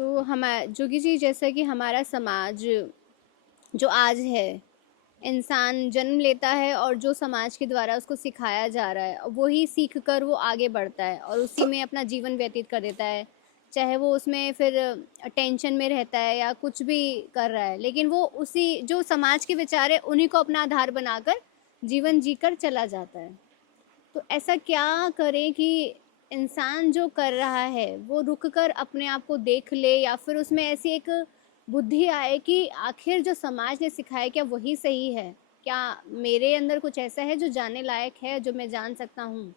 तो हमा जो कि जी जैसा कि हमारा समाज जो आज है, इंसान जन्म लेता है और जो समाज के द्वारा उसको सिखाया जा रहा है, वही सीख कर वो आगे बढ़ता है और उसी में अपना जीवन व्यतीत कर देता है। चाहे वो उसमें फिर टेंशन में रहता है या कुछ भी कर रहा है, लेकिन वो उसी जो समाज के विचार है, उन्हीं को अपना आधार बनाकर जीवन जीकर चला जाता है। तो ऐसा क्या करें कि इंसान जो कर रहा है वो रुक कर अपने आप को देख ले या फिर उसमें ऐसी एक बुद्धि आए कि आखिर जो समाज ने सिखाया क्या वही सही है? क्या मेरे अंदर कुछ ऐसा है जो जानने लायक है, जो मैं जान सकता हूँ?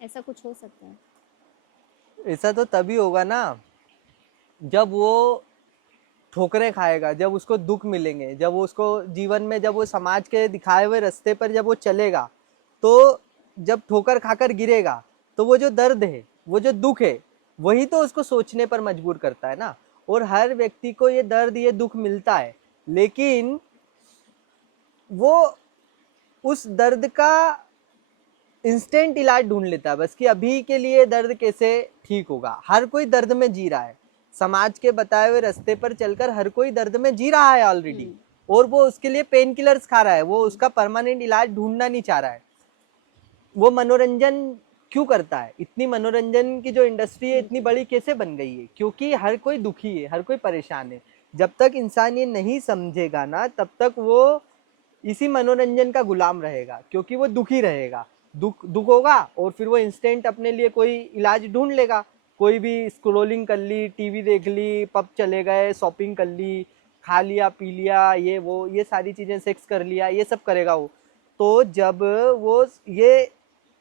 ऐसा कुछ हो सकता है? ऐसा तो तभी होगा ना जब वो ठोकरें खाएगा, जब उसको दुख मिलेंगे, जब वो उसको जीवन में जब वो समाज के दिखाए हुए रास्ते पर जब वो चलेगा, तो जब ठोकर खाकर गिरेगा तो वो जो दर्द है, वो जो दुख है, वही तो उसको सोचने पर मजबूर करता है ना। और हर व्यक्ति को ये दर्द ये दुख मिलता है, लेकिन वो उस दर्द का इंस्टेंट इलाज ढूंढ लेता है बस कि अभी के लिए दर्द कैसे ठीक होगा। हर कोई दर्द में जी रहा है, समाज के बताए हुए रास्ते पर चलकर हर कोई दर्द में जी रहा है ऑलरेडी। हुँ, और वो उसके लिए पेन किलर्स खा रहा है, वो उसका परमानेंट इलाज ढूंढना नहीं चाह रहा है। वो मनोरंजन क्यों करता है? इतनी मनोरंजन की जो इंडस्ट्री है इतनी जी। बड़ी कैसे बन गई है? क्योंकि हर कोई दुखी है, हर कोई परेशान है। जब तक इंसान ये नहीं समझेगा ना, तब तक वो इसी मनोरंजन का गुलाम रहेगा, क्योंकि वो दुखी रहेगा। दुख दुख होगा और फिर वो इंस्टेंट अपने लिए कोई इलाज ढूंढ लेगा। कोई भी स्क्रोलिंग कर ली, टीवी देख ली, पब चले गए, शॉपिंग कर ली, खा लिया पी लिया, ये वो ये सारी चीजें, सेक्स कर लिया, ये सब करेगा वो। तो जब वो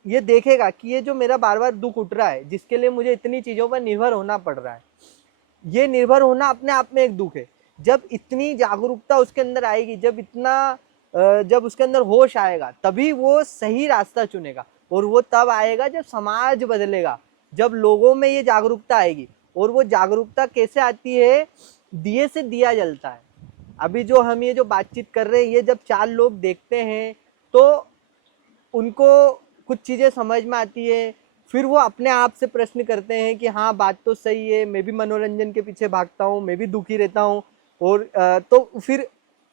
ये देखेगा कि ये जो मेरा बार बार दुख उठ रहा है, जिसके लिए मुझे इतनी चीजों पर निर्भर होना पड़ रहा है, ये निर्भर होना अपने आप में एक दुख है। जब इतनी जागरूकता उसके अंदर आएगी, जब इतना जब उसके अंदर होश आएगा, तभी वो सही रास्ता चुनेगा। और वो तब आएगा जब समाज बदलेगा, जब लोगों में ये जागरूकता आएगी। और वो जागरूकता कैसे आती है? दिए से दिया जलता है। अभी जो हम ये जो बातचीत कर रहे हैं, ये जब चार लोग देखते हैं तो उनको कुछ चीज़ें समझ में आती है। फिर वो अपने आप से प्रश्न करते हैं कि हाँ, बात तो सही है, मैं भी मनोरंजन के पीछे भागता हूँ, मैं भी दुखी रहता हूँ। और तो फिर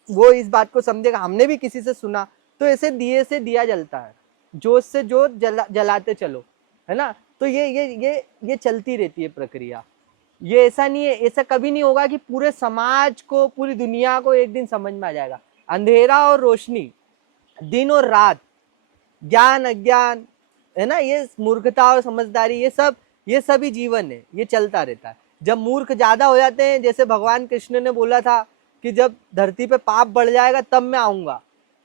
वो इस बात को समझेगा, हमने भी किसी से सुना। तो ऐसे दिए से दिया जलता है, जोत से जोत जलाते चलो, है ना। तो ये चलती रहती है प्रक्रिया। ये ऐसा नहीं है, ऐसा कभी नहीं होगा कि पूरे समाज को, पूरी दुनिया को एक दिन समझ में आ जाएगा। अंधेरा और रोशनी, दिन और रात, ज्ञान अज्ञान, है ना, ये मूर्खता और समझदारी, ये सब ही जीवन है, ये चलता रहता है। जब मूर्ख ज्यादा हो जाते हैं, जैसे भगवान कृष्ण ने बोला था कि जब धरती पे पाप बढ़ जाएगा तब मैं आऊंगा।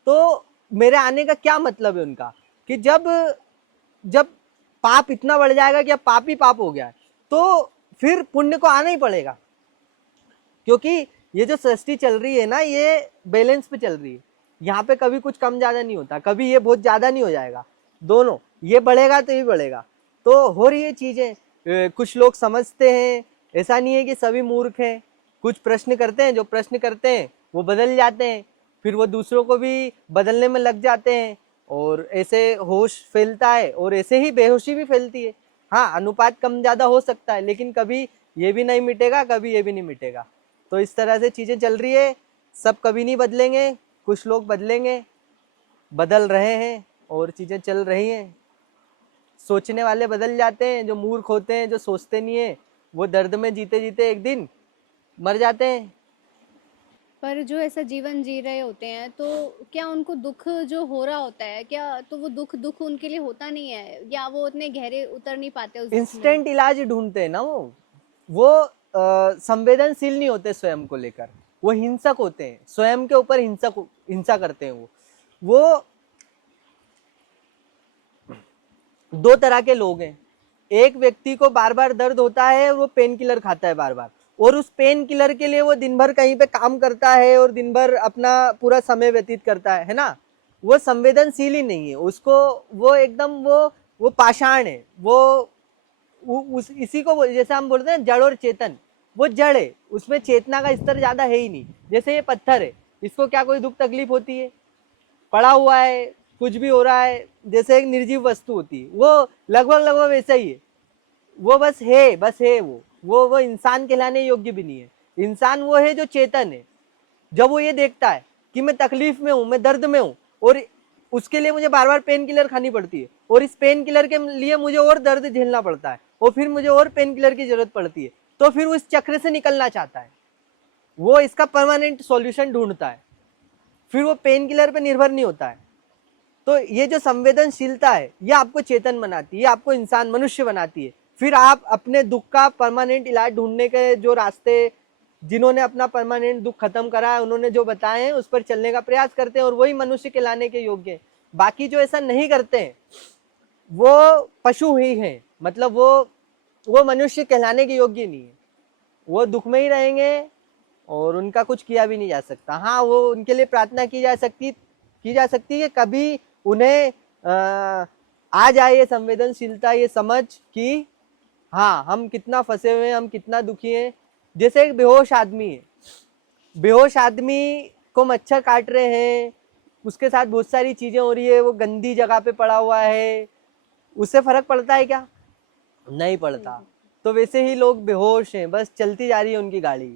तो मेरे आने का क्या मतलब है उनका? कि जब जब पाप इतना बढ़ जाएगा कि अब पाप ही पाप हो गया है, तो फिर पुण्य को आना ही पड़ेगा। क्योंकि ये जो सृष्टि चल रही है ना, ये बैलेंस पे चल रही है। यहाँ पे कभी कुछ कम ज्यादा नहीं होता, कभी ये बहुत ज्यादा नहीं हो जाएगा। दोनों, ये बढ़ेगा तो ये बढ़ेगा। तो हो रही है चीजें। कुछ लोग समझते हैं, ऐसा नहीं है कि सभी मूर्ख हैं। कुछ प्रश्न करते हैं, जो प्रश्न करते हैं वो बदल जाते हैं, फिर वो दूसरों को भी बदलने में लग जाते हैं। और ऐसे होश फैलता है और ऐसे ही बेहोशी भी फैलती है। हाँ, अनुपात कम ज्यादा हो सकता है, लेकिन कभी ये भी नहीं मिटेगा, कभी ये भी नहीं मिटेगा। तो इस तरह से चीजें चल रही है। सब कभी नहीं बदलेंगे, कुछ लोग बदलेंगे, बदल रहे हैं और चीजें चल रही हैं। सोचने वाले बदल जाते हैं, जो मूर्ख होते हैं, जो सोचते नहीं है, वो दर्द में जीते जीते एक दिन मर जाते हैं। पर जो ऐसा जीवन जी रहे होते हैं, तो क्या उनको दुःख जो हो रहा होता है, क्या तो वो दुःख उनके लिए होता नहीं है या वो उतने गहरे उतर नहीं पाते उस दुःख में? इंस्टेंट इलाज ढूंढते हैं ना वो संवेदनशील नहीं होते स्वयं को लेकर। वो हिंसक होते हैं, स्वयं के ऊपर हिंसा करते हैं। वो दो तरह के लोग हैं। एक व्यक्ति को बार बार दर्द होता है और वो पेन किलर खाता है बार बार, और उस पेन किलर के लिए वो दिन भर कहीं पे काम करता है और दिन भर अपना पूरा समय व्यतीत करता है ना। वो संवेदनशील ही नहीं है उसको। वो एकदम वो पाषाण है। इसी को जैसे हम बोलते हैं जड़ और चेतन, वो जड़ है, उसमें चेतना का स्तर ज्यादा है ही नहीं। जैसे ये पत्थर है, इसको क्या कोई दुख तकलीफ होती है? पड़ा हुआ है, कुछ भी हो रहा है, जैसे एक निर्जीव वस्तु होती है, वो लगभग लगभग वैसा ही है। वो बस है, वो इंसान कहलाने योग्य भी नहीं है। इंसान वो है जो चेतन है। जब वो ये देखता है कि मैं तकलीफ में हूं, मैं दर्द में हूं, और उसके लिए मुझे बार बार पेन किलर खानी पड़ती है, और इस पेन किलर के लिए मुझे और दर्द झेलना पड़ता है, और फिर मुझे और पेन किलर की जरूरत पड़ती है, तो फिर वो इस चक्र से निकलना चाहता है, वो इसका परमानेंट सॉल्यूशन ढूंढता है, फिर वो पेन किलर पे निर्भर नहीं होता है। तो ये जो संवेदनशीलता है, ये आपको चेतन बनाती है, ये आपको इंसान, मनुष्य बनाती है। फिर आप अपने दुख का परमानेंट इलाज ढूंढने के जो रास्ते, जिन्होंने अपना परमानेंट दुख खत्म करा है, उन्होंने जो बताए हैं, उस पर चलने का प्रयास करते हैं, और वही मनुष्य कहलाने के योग्य है। बाकी जो ऐसा नहीं करते हैं वो पशु ही हैं, मतलब वो मनुष्य कहलाने के योग्य नहीं है। वो दुख में ही रहेंगे और उनका कुछ किया भी नहीं जा सकता। हाँ, वो उनके लिए प्रार्थना की जा सकती है, कभी उन्हें आ जाए ये संवेदनशीलता, ये समझ कि हाँ, हम कितना फंसे हुए हैं, हम कितना दुखी हैं। जैसे एक बेहोश आदमी है, बेहोश आदमी को मच्छर काट रहे हैं, उसके साथ बहुत सारी चीजें हो रही है, वो गंदी जगह पे पड़ा हुआ है, उससे फर्क पड़ता है क्या? नहीं पड़ता। तो वैसे ही लोग बेहोश हैं, बस चलती जा रही है उनकी गाड़ी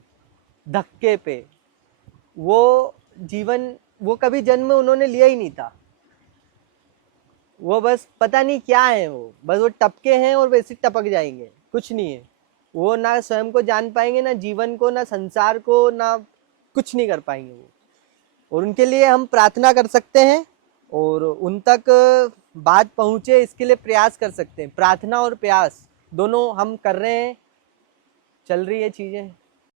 धक्के पे। वो जीवन, वो कभी जन्म उन्होंने लिया ही नहीं था, वो बस पता नहीं क्या है, वो बस वो टपके हैं और वैसे टपक जाएंगे, कुछ नहीं है। वो ना स्वयं को जान पाएंगे, ना जीवन को, ना संसार को, ना कुछ नहीं कर पाएंगे वो। और उनके लिए हम प्रार्थना कर सकते हैं और उन तक बात पहुँचे, इसके लिए प्रयास कर सकते हैं। प्रार्थना और प्रयास दोनों हम कर रहे हैं, चल रही है चीज़ें।